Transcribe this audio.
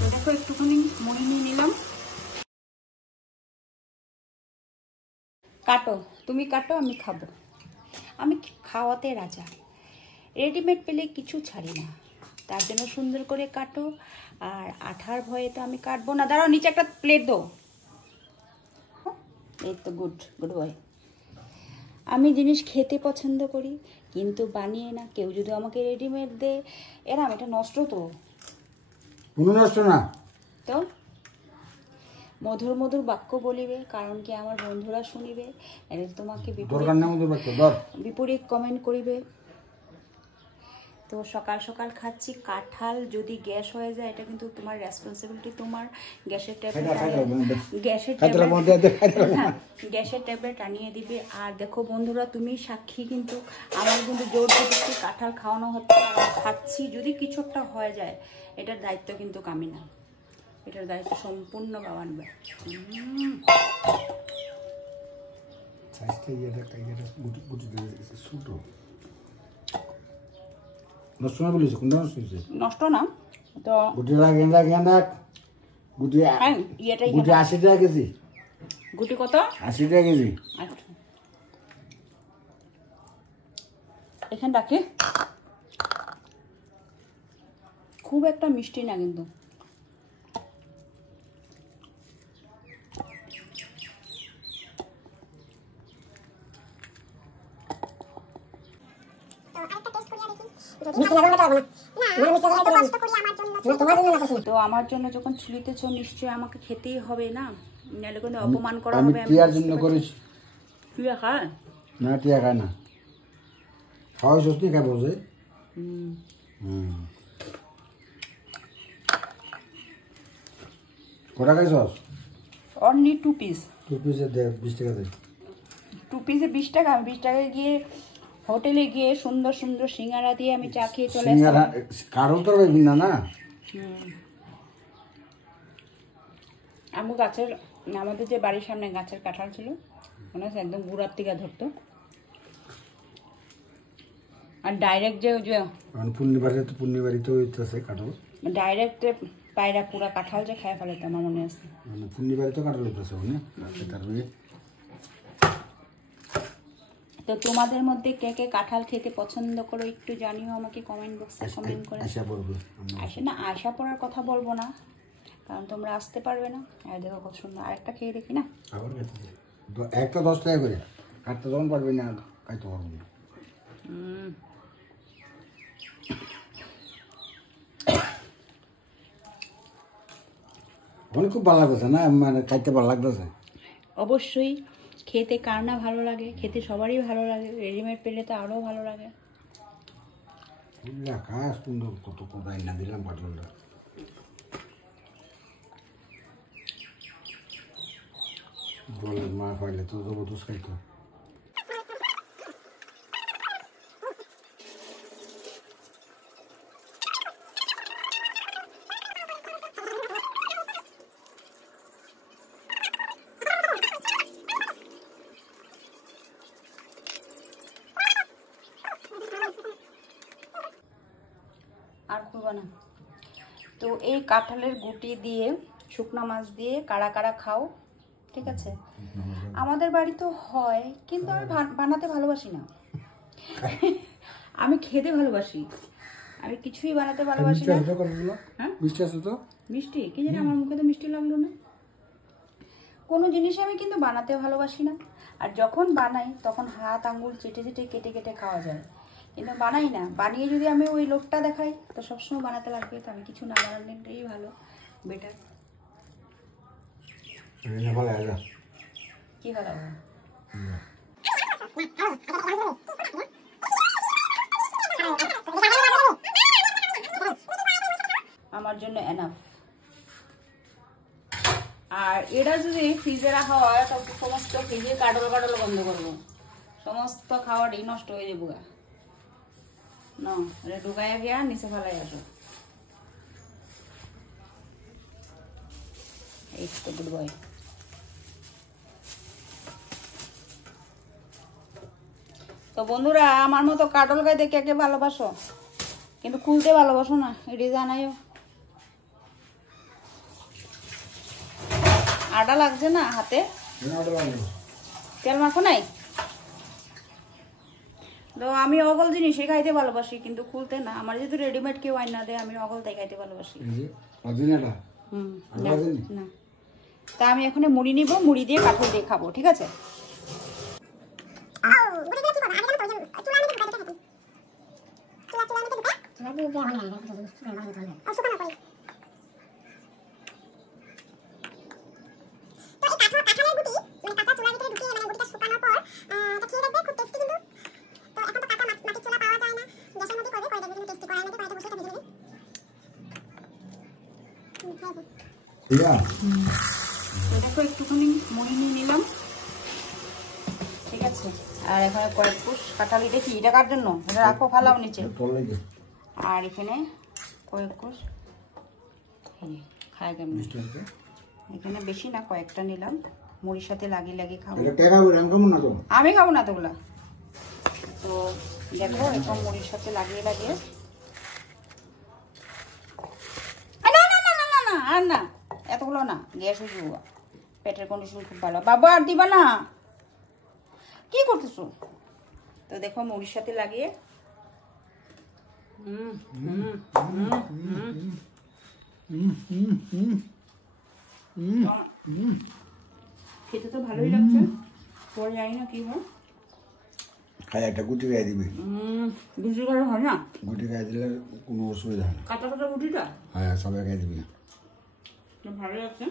তো দেখো একটুখানি মুড়ি নিয়ে নিলাম। কাটো, তুমি কাটো, আমি খাবো। আমি খাওয়াতে রাজা, রেডিমেড পেলে কিছু ছাড়ি না, তার জন্য সুন্দর করে কাটো। আর আঠার ভয়ে তো আমি কাটবো না। দাঁড়াও, নিচে একটা প্লেট দাও। এই তো গুড গুড বয়। আমি জিনিস খেতে পছন্দ করি কিন্তু বানিয়ে না। কেউ যদি আমাকে রেডিমেড দে, এরা এটা নষ্ট তো কোনো নষ্ট না। তো মধুর মধুর বাক্য বলিবে, কারণ কি আমার বন্ধুরা শুনিবে, এটা তোমাকে বিপরীত কমেন্ট করিবে। তো সকাল সকাল খাচ্ছি কাঁঠাল। যদি গ্যাস হয়ে যায় এটা কিন্তু তোমার রেসপন্সিবিলিটি। তোমার গ্যাসের ট্যাবলেট আনিয়ে দিবে। আর দেখো বন্ধুরা, তুমি সাক্ষী, কিন্তু আমার কিন্তু জোর জবরদস্তি কাঁঠাল খাওয়ানো হচ্ছে, খাচ্ছি। যদি কিছু একটা হয়ে যায় এটার দায়িত্ব কিন্তু আমি না, এটার দায়িত্ব সম্পূর্ণ বাবা নেবে। নষ্ট না তো গুটি 80 টাকা কেজি। গুটি কত? 80 টাকা কেজি। আচ্ছা, এখানে রাখি। খুব একটা মিষ্টি না কিন্তু। তো আমার জন্য যখন ছুলিতেছ নিশ্চয়ই আমাকে খেতেই হবে না, নাহলে কিন্তু অপমান করা হবে। আমি টিয়ার জন্য করেছি। টিয়া খায় না, টিয়া খায় না। খাওয়াই সত্যি খাবো যে। কটা খাইছ? Only 2 piece. 2 পিসে 20 টাকা দেয়। 2 পিসে 20 টাকা। 20 টাকায় গিয়ে হোটেলে গিয়ে সুন্দর সুন্দর সিঙ্গারা দিয়ে আমি চা খেয়ে চলে আসি। কারণ তো বিভিন্ন না। আমি গাছের, আমাদের যে বাড়ির সামনে গাছের কাঁঠাল ছিল, মনে হচ্ছে একদম গুড়ার থেকে ধরতো। আর ডাইরেক্ট যে পূর্ণিবাড়িতে হইতেছে কাঁঠাল, ডাইরেক্ট পায়রা পুরা কাঁঠাল যে খেয়ে ফেলে, আমার মনে আছে। পূর্ণিবাড়িতে কাঁঠাল হইতেছে তারপরে। তো তোমাদের মধ্যে কে কে কাঁঠাল খেতে পছন্দ করো একটু জানিও আমাকে কমেন্ট বক্সে কমেন্ট করে। আশা পড়ার কথা বলবো না, কারণ তোমরা আসতে পারবে না। আর দেখো কত সুন্দর, আরেকটা খেয়ে দেখি না। একটা 10 টাকা করে কাটতে যখন পারবে না, খাইতে পারবো না। খুব ভালো লাগতেছে না, মানে খাইতে ভালো লাগতেছে। অবশ্যই খেতে কার না ভালো লাগে, খেতে সবারই ভালো লাগে। রেডিমেড পেলে তো আরও ভালো লাগে। কত কোথায় না দিলাম কাঁঠালটা। বলে মা খাইলে তো জবরদস্ত খাইতো। আর করবো না। তো এই কাঁঠালের গুটি দিয়ে শুকনা মাছ দিয়ে কারা কারা খাও, ঠিক আছে? আমাদের বাড়ি তো হয়, কিন্তু আমি বানাতে ভালোবাসি না। আমি খেতে ভালোবাসি, আমি কিছুই বানাতে ভালোবাসি না। হ্যাঁ মিষ্টি কি জানি, আমার মুখে তো মিষ্টি লাগলো না। কোনো জিনিস আমি কিন্তু বানাতে ভালোবাসি না। আর যখন বানাই তখন হাত আঙ্গুল চেটে চেটে কেটে কেটে খাওয়া যায়, কিন্তু বানাই না। বানিয়ে যদি আমি ওই লোকটা দেখাই তো সবসময় বানাতে লাগবে। তো আমি কিছু না বানানোটাই ভালো, বেটার। কি ভালো আমার জন্য এনাফ। আর এটা যদি ফ্রিজে রাখা হয় তো সমস্ত ফ্রিজে কাটল কাটল বন্ধ করবো, সমস্ত খাওয়াটাই নষ্ট হয়ে যাবো। না, এটা ঢুকাইয়া গিয়া নিচে ফেলাই আসো। এই তো গুড বয়। তো বন্ধুরা, আমার মতো কাটল গাইতে কে কে ভালোবাসো, কিন্তু খুলতে ভালোবাসো না, এটি জানাইও। আটা লাগছে না হাতে? তেল মাখো নাই? তো আমি অগল জিনিসই খাইতে ভালোবাসি, কিন্তু খুলতে না। আমার যেহেতু রেডিমেড কেউ আইন না দেয়, আমি অগলটাই খাইতে ভালোবাসি। না, তা আমি এখন মুড়ি নিব, মুড়ি দিয়ে কাঁঠাল দিয়ে খাবো, ঠিক আছে? দেখো একটুখানি মুড়ি নিয়ে নিলাম, ঠিক আছে? আর এখানে কয়েক কুশ কাঁঠাল, এটা কি এটা কার জন্য? এটা রাখো, ফালাও নিচে। আর এখানে কয়েক কুশ খাই কেমন, এখানে বেশি না, কয়েকটা নিলাম, মুড়ির সাথে লাগিয়ে লাগিয়ে খাবো। আমি খাবো না তোগুলা। তো দেখো এরকম মুড়ির সাথে লাগিয়ে লাগিয়ে, আর না এতগুলো না, গ্যাস হয়ে যাবো, পেটের কন্ডিশন খুব ভালো। বাবা আর দিবা না, কি করতেছো? তো দেখো মুড়ির সাথে লাগিয়ে, খেতে তো ভালোই লাগছে, পরে জানি না কি হয়। খাই একটা গুটি খাই দিবি। গুটি খাই হয় না? গুটি খাই দিলে কোনো অসুবিধা হয় না। কাঁচা কাঁচা গুটিটা? হ্যাঁ, সবাই খাই দিবি। ভালো লাগছে।